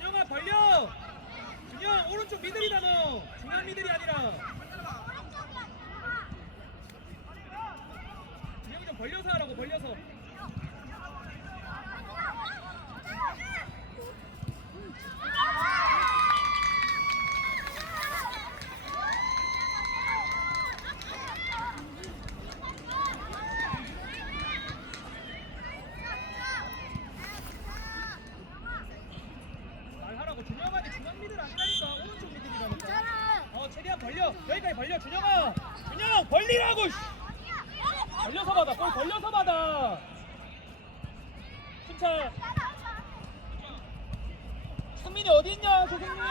준영아 벌려! 준영 오른쪽 미들이다 너. 중앙 미들이 아니라. 준영이 좀 벌려서 하라고 벌려서 말하라고 준영아니 중앙 미들 아니라니까 오른쪽 미들이라니까 어 최대한 벌려. 여기까지 벌려 준영아. 준영 벌리라고 씨. 벌려서 받아. 볼 벌려서 받아. 침착 승민이 어디 있냐 선생님?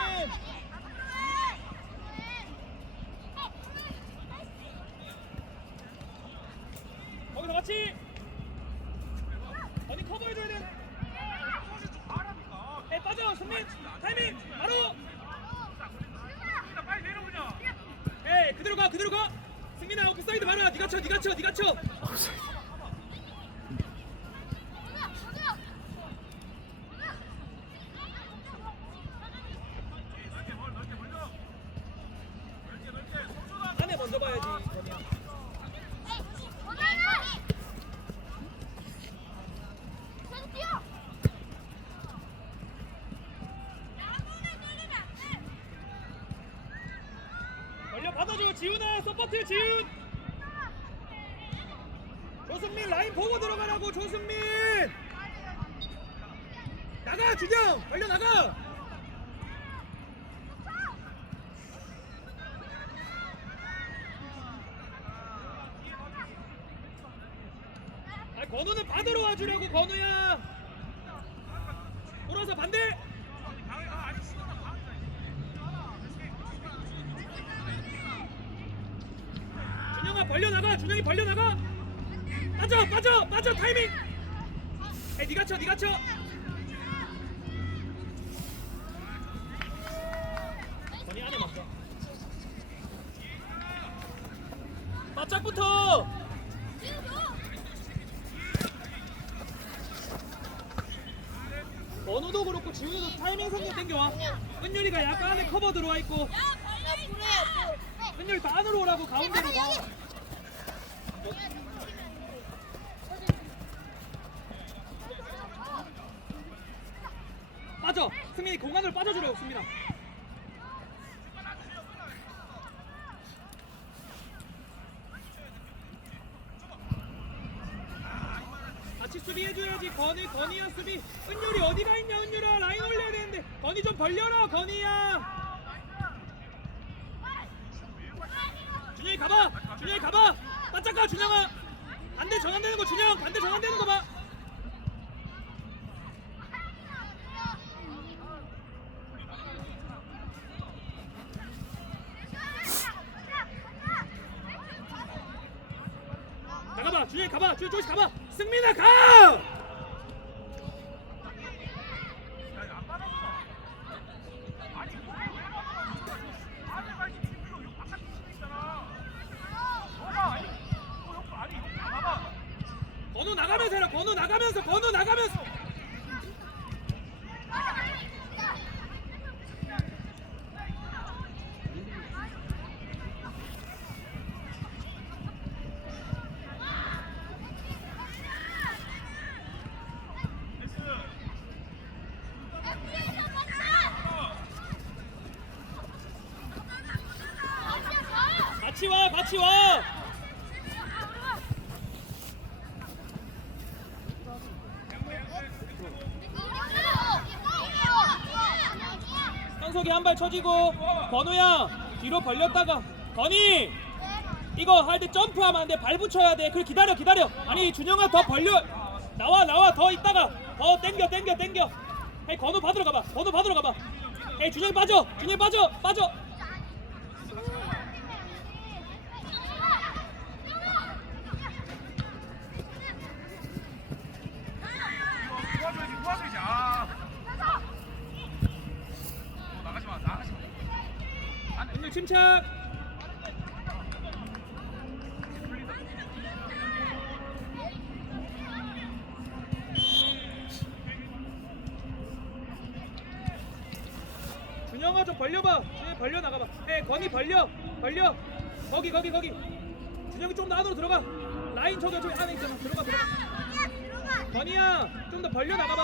거기서 같이. 어디 커버해줘야 돼? 에 빠져 승민. 타이밍 바로 그대로 가! 승민아 오프사이드 봐라! 니가 쳐 니가 쳐 니가 쳐 안에 먼저 봐야지 범이야 걸려 받아줘 서포트 지훈 조승민 라인 보고 들어가라고 조승민. 나가 준영. 걸려 나가. 아 건우는 받으러 와주려고 건우야. 돌아서 반대 빠져 빠져 타이밍. 에 니가 쳐 니가 쳐. 건이 안에 먼저 바짝부터. 건우도 그렇고 지훈이도 타이밍 성공 땡겨와. 은율이가 약간 안에 커버 들어와 있고. 은율이 다 안으로 오라고 가운데로. 가 빠져 승민이 빠져주려고 승민아 같이 수비해줘야지. 건이 건이야 수비. 은율이 어디가 있냐 은율아? 라인 올려야 되는데. 건이 좀 벌려라 건이야. 준영이 가봐. 준영이 가봐. 바짝 가 준영아. 반대 전환되는 거 준영. 반대 전환되는 거봐 나가면서 해라 건우 나가면서 건우 나가면서 상석이 한 발 쳐지고 건우야 뒤로 벌렸다가 건이 이거 할 때 점프하면 안돼. 발 붙여야 돼. 그래 기다려 기다려. 아니 준영아 더 벌려. 나와 나와. 더 있다가. 더 땡겨 땡겨 땡겨. 헤이 건우 받으러 가봐. 건우 받으러 가봐. 헤이 준영이 빠져. 준영이 빠져 빠져 마 은율 침착 준영아 좀 벌려봐. 준영이 벌려 나가봐. 에 건이 벌려. 벌려. 거기 거기 거기. 준영이 좀 더 안으로 들어가. 라인 저기 저기 안에 있잖아. 들어가 들어가. 건이야 좀 더 벌려 나가봐.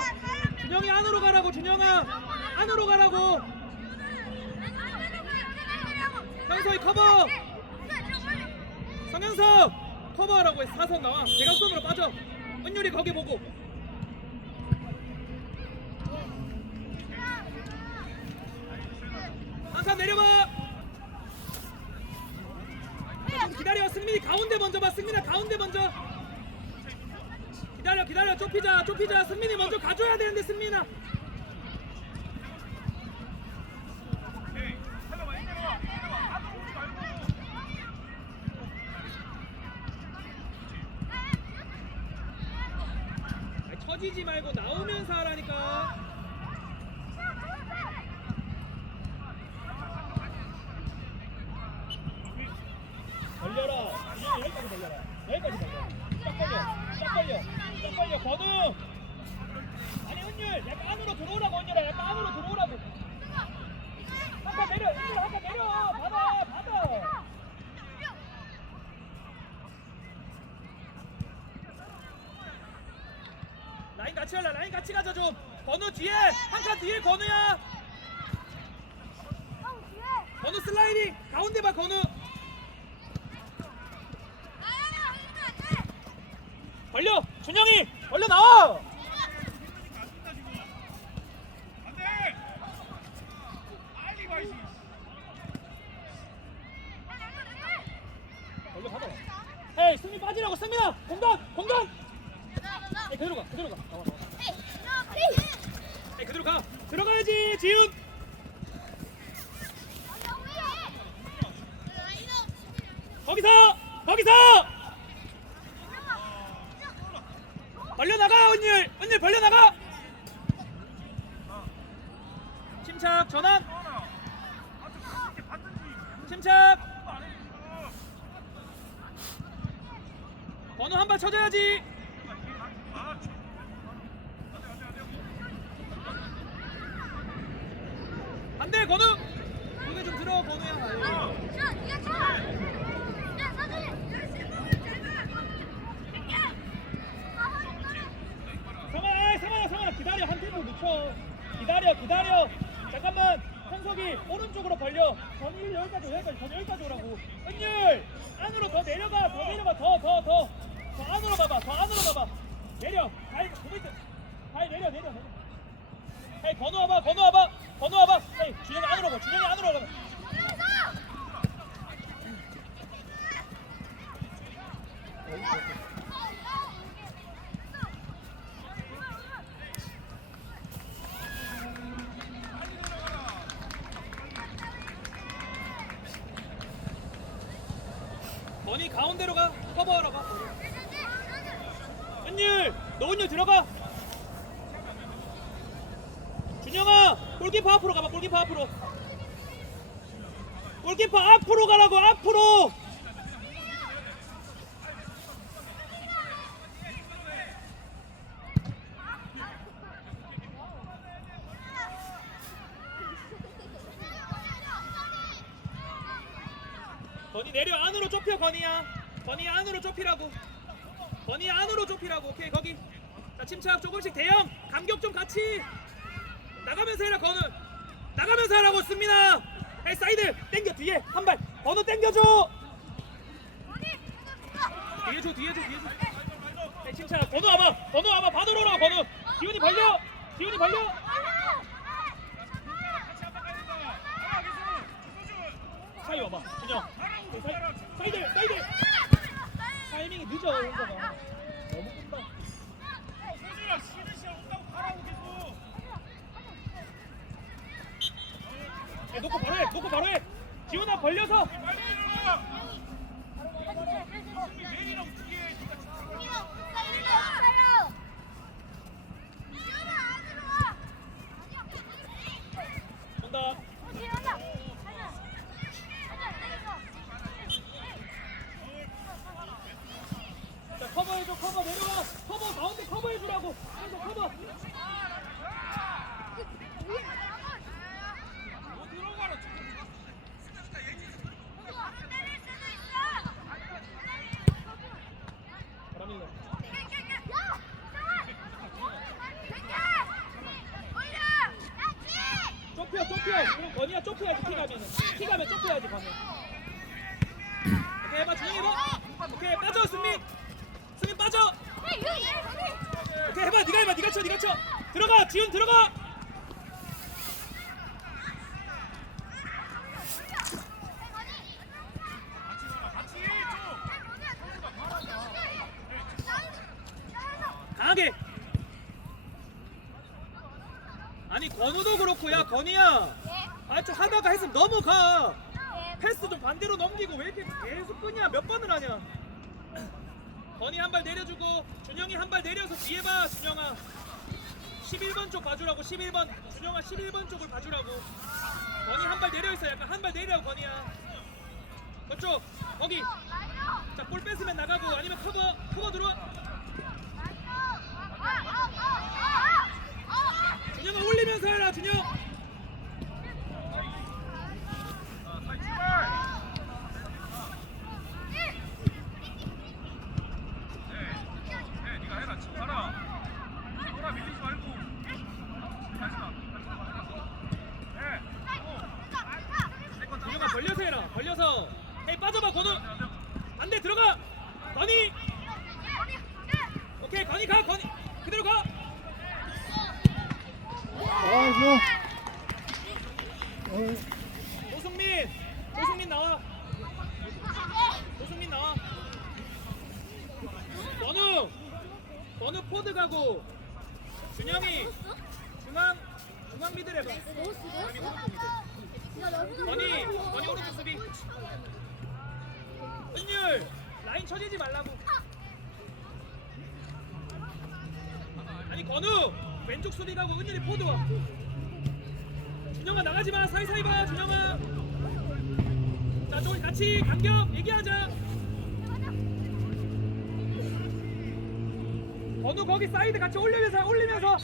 준영이 안으로 가라고 준영아. 안으로 가라고. 현서이 커버. 성현석 커버하라고 해. 사선 나와. 대각선으로 빠져. 은율이 거기 보고. 한칸 내려봐. 좀 기다려. 승민이 가운데 먼저 봐. 승민아 가운데 먼저. 기다려 기다려. 좁히자 좁히자. 승민이 먼저 가줘야 되는데 승민아. 오케이 살려봐 이대로 이대로 앞으로 오지 말고 아니, 처지지 말고 나오면서 하라니까. 걸려라. 그냥 여기까지 걸려라. 여기까지 걸려. 딱 걸려. 딱 걸려. 딱 걸려. 건우. 아니 은율, 약간 안으로 들어오라고 은율아. 약간 안으로 들어오라고. 한칸 내려. 은율 한칸 내려. 받아. 받아. 라인 같이 할라. 라인 같이 가자 좀. 건우 뒤에. 한 칸 뒤에 건우야. 건우 슬라이딩. 가운데 봐 건우. 벌려. 벌려 나와. 안돼 빨리 가 이씨 벌려 받아. 에이 승민 빠지라고 승민아. 공간 공간. 에이 그대로 가. 그대로 가. 나와 나와. 에이 그대로 가. 들어가야지 지훈. 거기서 거기서. 벌려 나가 은율. 은율 벌려 나가. 침착 전환. 하나 아좀 이렇게 받든지 침착. 그거 안 해주고 번호 한 발 쳐줘야지. 아 참. 안돼 안돼 안돼 안돼 건우. 이거 좀 들어 건우야. 성아, 성아, 성아 기다려 한 팀을 늦춰. 기다려, 기다려. 잠깐만. 현석이 오른쪽으로 건일 여기까지, 여기까지, 건 여기까지 오라고. 은율 안으로 더 내려가, 더 내려가, 더, 더, 더. 더 안으로 가봐, 더 안으로 가봐. 내려. 발, 고민들. 발 내려, 내려, 내려. 헤이 건우 와봐, 건우 와봐, 건우 와봐. 헤이 준영이 안으로 가, 준영이 안으로 가. 건이 가운데로 가, 커버하러 가. 은율, 너 은율 들어가. 준영아, 골키퍼 앞으로 가봐. 골키퍼 앞으로. 골키퍼 앞으로 가라고. 앞으로. 건이 내려 안으로 좁혀 건이야. 건이 안으로 좁히라고. 건이 안으로 좁히라고. 오케이 거기. 자 침착 조금씩 대형 간격 좀 같이 나가면서 해라 건우. 나가면서 하라고 씁니다. 헤이 사이드 땡겨 뒤에 한 발. 건우 땡겨줘. 뒤에 줘 뒤에 줘 뒤에 줘. 헤이 침착 건우 와봐. 건우 와봐 받으러 오라 건우. 기훈이 벌려. 기훈이 벌려. 소준 사이 와봐. 준영. 사이드 사이드. 타이밍이 늦어 혼자가. 너무 금방. 소준아 쉬는 시간 없다고 가라고 계속 야, 놓고 바로 해. 놓고 바로 해. 지훈아 벌려서. 빨리 내려가 내리라고 뒤에 온다. 자 커버해줘 커버 내려와. 커버 가운데 커버해주라고. 그래서 커버. 그럼 건이야 좁혀야지 키 가면은. 키 가면 좁혀야지 건이 오케이 해봐 준영이 해봐. 오케이 빠져 승민. 승민 빠져. 오케이 해봐 네가 해봐 네가 쳐 네가 쳐. 들어가 지훈 들어가 같이 강하게 아니 건우도 그렇고 야 건이야 아좀 하다가 했으면 넘어가 패스 좀 넘기고 왜 이렇게 계속 끄냐? 몇 번을 하냐? 건이 한 발 내려주고 준영이 한 발 내려서 뒤에 봐 준영아. 11번 쪽 봐주라고 11번. 준영아 11번 쪽을 봐주라고. 건이 한 발 내려있어. 약간 한 발 내려 건이야. 그쪽 거기. 자볼 뺏으면 나가고 아니면 커버 커버 들어와. 준영아 올리면서 해라 준영 사이 출발 네, 네가 해라 치고 가라 너라 밀리지 말고 가지마 네 준영아 벌려서 해라 벌려서 건우 안돼 들어가. 건이 오케이 건이 가 건이 그대로 가. 조승민. 조승민 나와. 조승민 나와. 건우. 건우 포드 가고. 준영이. 중앙 중앙 해봐. 건이 건이 오른쪽 수비 은율 라인 쳐지지 말라고. 아니 건우 왼쪽 수비 가고 은율이 포드 와 준영아 나가지 마. 사이사이 봐 준영아. 자 저기 같이 간격 얘기하자. 건우 거기 사이드 같이 올리면서 올리면서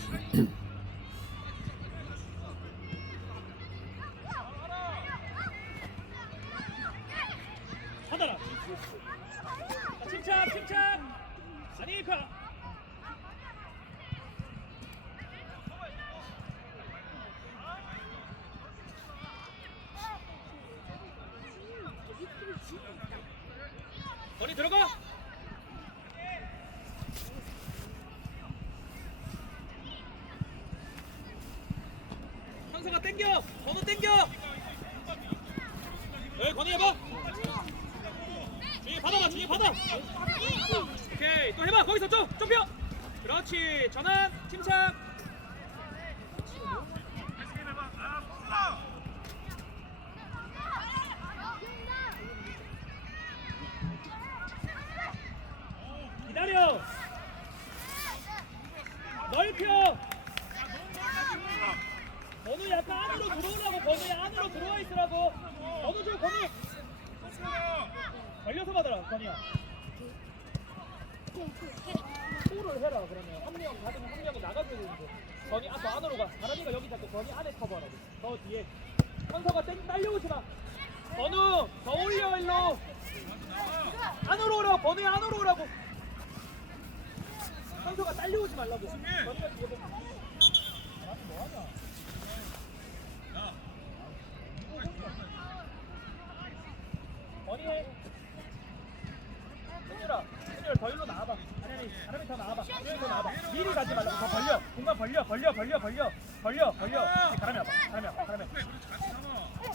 건이 들어가. 한서가 땡겨. 건우 땡겨. 여기 건이 해봐 준이 받아봐 준이 받아 오케이. 또 해봐. 거기서 좀 좁혀 그렇지. 전환. 침착 패스게임 해봐 아 복수다 기다려 넓혀 건우 약간 안으로 들어오라고 건우야 안으로 들어와 있으라고 건우 좀 건우 걸려서 받아라 건우야 투를 해라 그러면 한 명 받으면 한 명이 나가줘야 되는데 건이 아더 안으로 가 바람이가 여기 잡고 건이 안에 커버하라고 더 뒤에 현서가 땡 딸려오지 마 건우 더 올려 일로 건우야 안으로 오라고 현서가 딸려오지 말라고 건우가 뒤에 뭐하냐 건이 해 은율아, 은율 더 일로 나와봐. 아니 아니, 더 나와봐. 은율이 더 나와봐. 미리 가지 말고 더 벌려. 공간 벌려, 벌려, 벌려, 벌려, 벌려, 벌려. 사람이 와봐. 사람이 와봐. 사람이 와봐.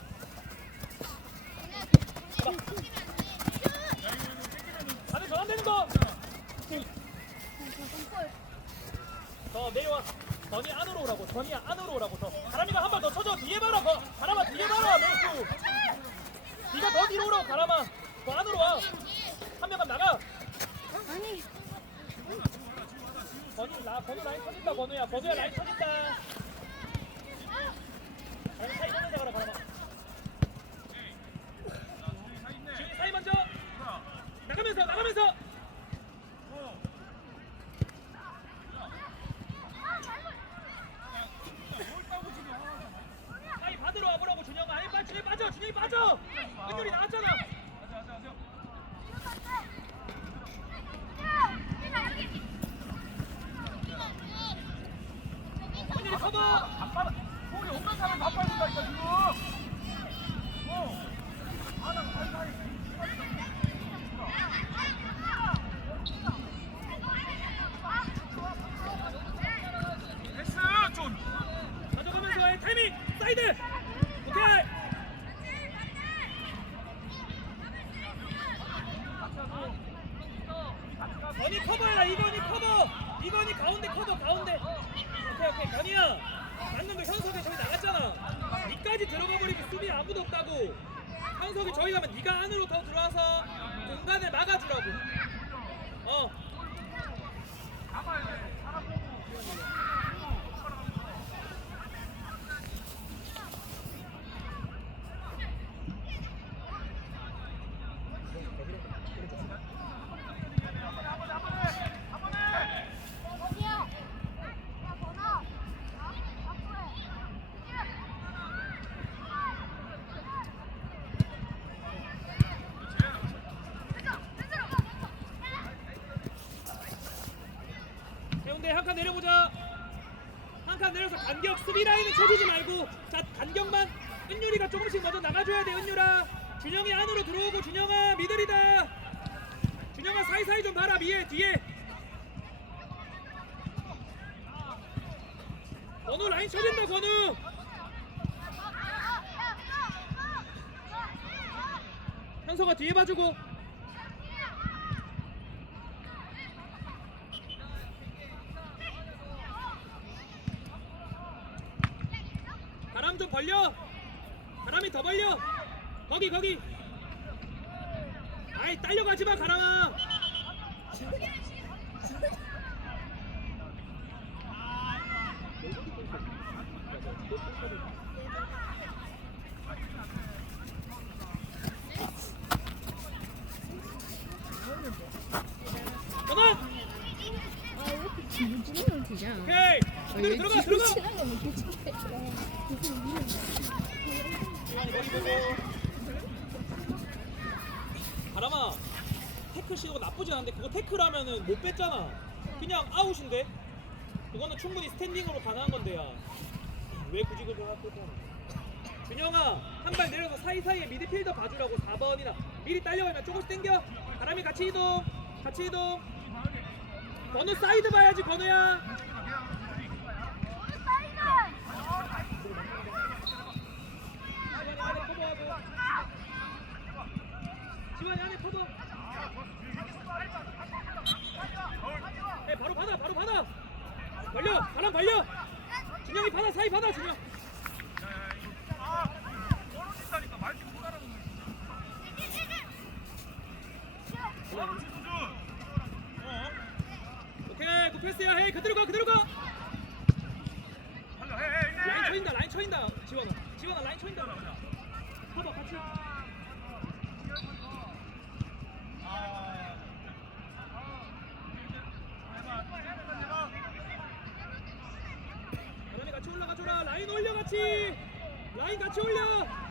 다들 전환되는 거. 더 내려와. 전이 안으로 오라고. 전이 안으로 오라고. 더. 사람이가 한 발 더 쳐줘. 뒤에 봐라. 거. 바람아 뒤에 봐라. 맹수. 네가 더 뒤로 오라고. 바람아. 더 안으로 와. 한 명만 나가. 아니 건우 라 건우 라인 터진다 건우야 건우야 라인 터진다 라인 사이 먼저 잡아라 바람아 지훈이 사이 먼저 나가면서 나가면서 사이 받으러 와보라고 준영아 아니 빨리 준영이 빠져 준영이 빠져 은율이 나왔잖아 은율이 커버 거기 없는 사람이 다 빠진다니까 지금 어 아나 사이사이 패스 좀 가져가면서 해 타이밍 사이드 오케이 건이 커버해라 이건이 커버. 이건이 가운데 커버 가운데. 오케이 오케이. 건이야 맞는 거 현석이 저기 나갔잖아. 니까지 들어가 버리면 수비 아무도 없다고. 현석이 저기 가면 니가 안으로 더 들어와서 공간을 막아주라고. 어 해운대 한 칸 내려보자. 한 칸 내려서 간격 수비 라인을 쳐주지 말고 자 간격만 은율이가 조금씩 먼저 나가줘야 돼 은율아. 준영이 안으로 들어오고 준영아 미들이다. 준영아 사이사이 좀 봐라 위에 뒤에. 건우 라인 쳐준다 건우. 현서가 뒤에 봐주고. 바람 좀 벌려. 바람이 더 벌려. 거기 거기. 아이 딸려가지 마 가람아. 되냐? 오케이. 그대로 들어가 들어가. 진지하면 괜찮겠다. 바람아 태클 시도가 나쁘진 않은데 그거 태클하면은 못 뺐잖아 그냥 아웃인데 그거는 충분히 스탠딩으로 가능한 건데 야 왜 굳이 그걸 하고 준영아 한 발 내려서 사이사이에 미드필더 봐주라고 4번이나 미리 딸려가면 조금씩 당겨 바람이 같이 이동 같이 이동 건우 사이드 봐야지 건우야 지환이 안에 커버 네, 바로 받아, 바로 받아. 벌려, 바람 벌려. 준영이 받아, 사이 받아, 준영. 아 멀어진다니까 말지 못하라고 어 수준 어 오케이, 굿 패스야. 헤이, 그대로 가, 그대로 가. 라인 해 쳐인다, 라인 쳐인다. 지원아, 지원아, 라인 쳐인다. 커버 같이. 바람이 같이 올라가줘라. 라인 올려 같이. 라인 같이 올려.